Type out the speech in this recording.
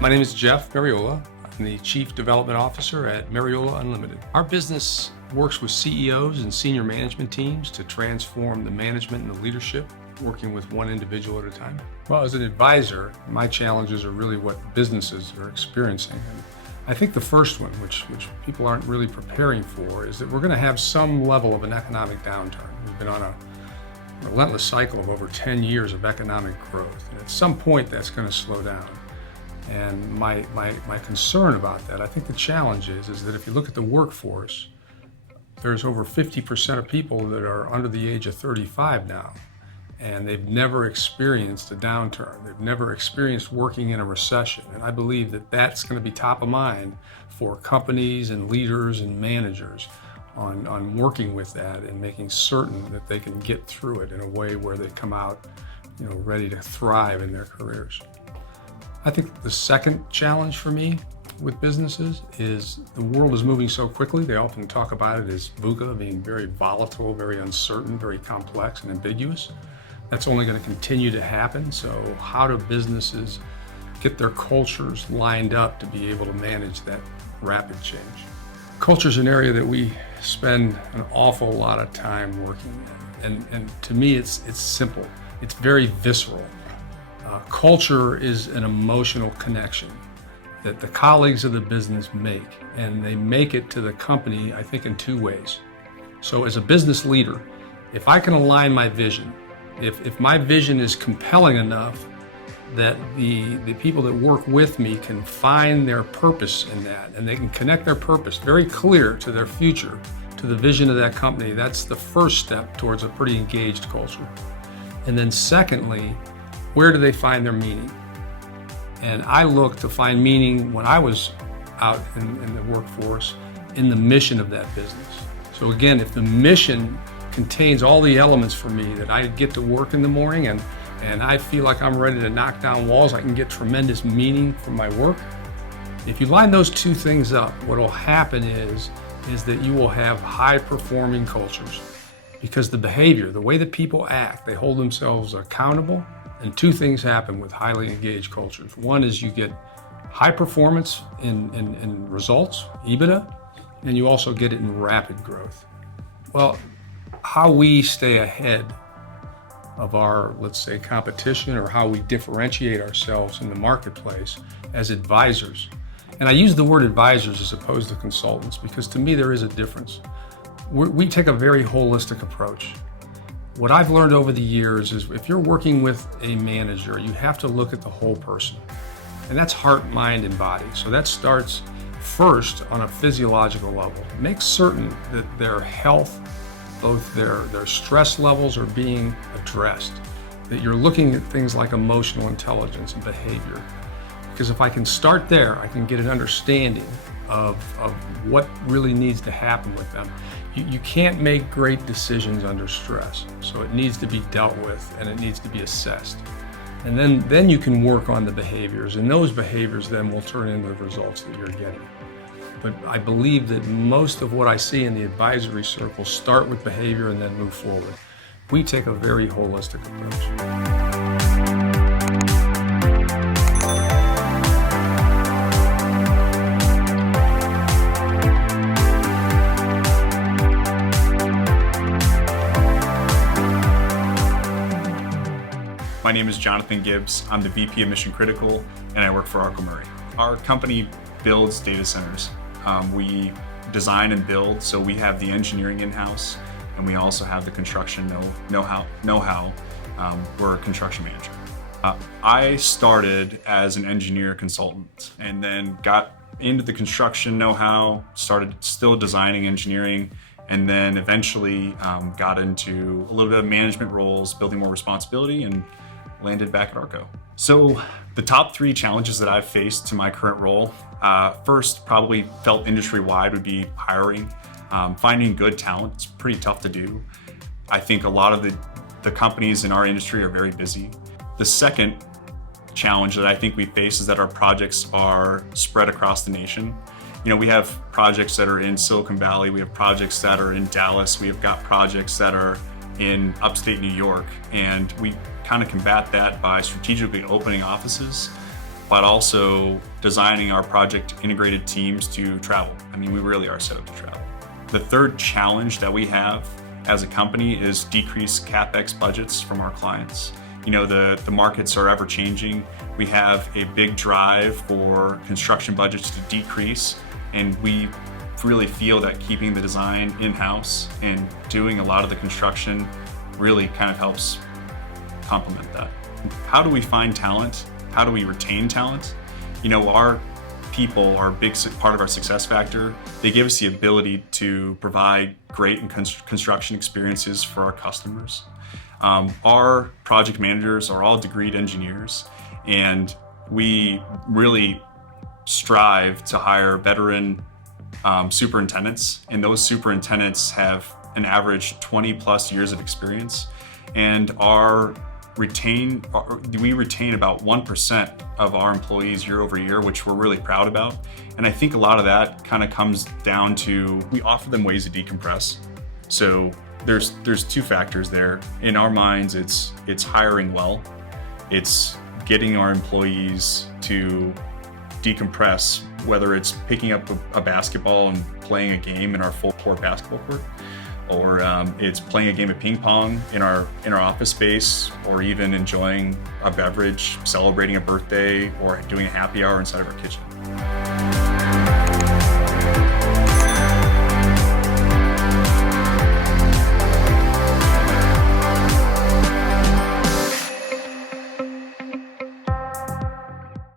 My name is Jeff Mariola. I'm the Chief Development Officer at Mariola Unlimited. Our business works with CEOs and senior management teams to transform the management and the leadership, working with one individual at a time. Well, as an advisor, my challenges are really what businesses are experiencing. And I think the first one, which people aren't really preparing for, is that we're going to have some level of an economic downturn. We've been on a relentless cycle of over 10 years of economic growth. And at some point, that's going to slow down. And my concern about that, I think the challenge is that if you look at the workforce, there's over 50% of people that are under the age of 35 now, and they've never experienced a downturn. They've never experienced working in a recession. And I believe that that's going to be top of mind for companies and leaders and managers on working with that and making certain that they can get through it in a way where they come out, ready to thrive in their careers. I think the second challenge for me with businesses is the world is moving so quickly. They often talk about it as VUCA, being very volatile, very uncertain, very complex and ambiguous. That's only going to continue to happen. So how do businesses get their cultures lined up to be able to manage that rapid change? Culture is an area that we spend an awful lot of time working in. And to me, it's simple. It's very visceral. Culture is an emotional connection that the colleagues of the business make, and they make it to the company, I think, in two ways. So as a business leader, if I can align my vision, if my vision is compelling enough that the people that work with me can find their purpose in that, and they can connect their purpose very clear to their future, to the vision of that company, that's the first step towards a pretty engaged culture. And then secondly, where do they find their meaning? And I look to find meaning when I was out in the workforce in the mission of that business. So again, if the mission contains all the elements for me that I get to work in the morning and I feel like I'm ready to knock down walls, I can get tremendous meaning from my work. If you line those two things up, what will happen is that you will have high-performing cultures, because the behavior, the way that people act, they hold themselves accountable. And two things happen with highly engaged cultures. One is you get high performance in results, EBITDA, and you also get it in rapid growth. Well, how we stay ahead of our, let's say, competition, or how we differentiate ourselves in the marketplace as advisors. And I use the word advisors as opposed to consultants because to me there is a difference. We take a very holistic approach. What I've learned over the years is if you're working with a manager, you have to look at the whole person. And that's heart, mind, and body. So that starts first on a physiological level. Make certain that their health, both their stress levels are being addressed, that you're looking at things like emotional intelligence and behavior. Because if I can start there, I can get an understanding of what really needs to happen with them. You can't make great decisions under stress, so it needs to be dealt with and it needs to be assessed. And then you can work on the behaviors, and those behaviors then will turn into the results that you're getting. But I believe that most of what I see in the advisory circle start with behavior and then move forward. We take a very holistic approach. My name is Jonathan Gibbs. I'm the VP of Mission Critical, and I work for Arco Murray. Our company builds data centers. We design and build, so we have the engineering in-house, and we also have the construction know-how. We're a construction manager. I started as an engineer consultant, and then got into the construction know-how, started still designing engineering, and then eventually got into a little bit of management roles, building more responsibility, and landed back at Arco. So the top three challenges that I've faced to my current role, first probably felt industry-wide would be hiring. Finding good talent is pretty tough to do. I think a lot of the companies in our industry are very busy. The second challenge that I think we face is that our projects are spread across the nation. We have projects that are in Silicon Valley, we have projects that are in Dallas, we have got projects that are in upstate New York, and we kind of combat that by strategically opening offices but also designing our project integrated teams to travel. I mean, we really are set up to travel. The third challenge that we have as a company is decrease CapEx budgets from our clients. You know, the markets are ever changing. We have a big drive for construction budgets to decrease, and we really feel that keeping the design in-house and doing a lot of the construction really kind of helps complement that. How do we find talent? How do we retain talent? You know, our people are a big part of our success factor. They give us the ability to provide great construction experiences for our customers. Our project managers are all degreed engineers, and we really strive to hire veteran superintendents, and those superintendents have an average 20 plus years of experience, and we retain about 1% of our employees year over year, which we're really proud about. And I think a lot of that kind of comes down to, we offer them ways to decompress. So there's two factors there. In our minds, it's hiring well. It's getting our employees to decompress, whether it's picking up a basketball and playing a game in our full court basketball court, or it's playing a game of ping pong in our office space, or even enjoying a beverage, celebrating a birthday, or doing a happy hour inside of our kitchen.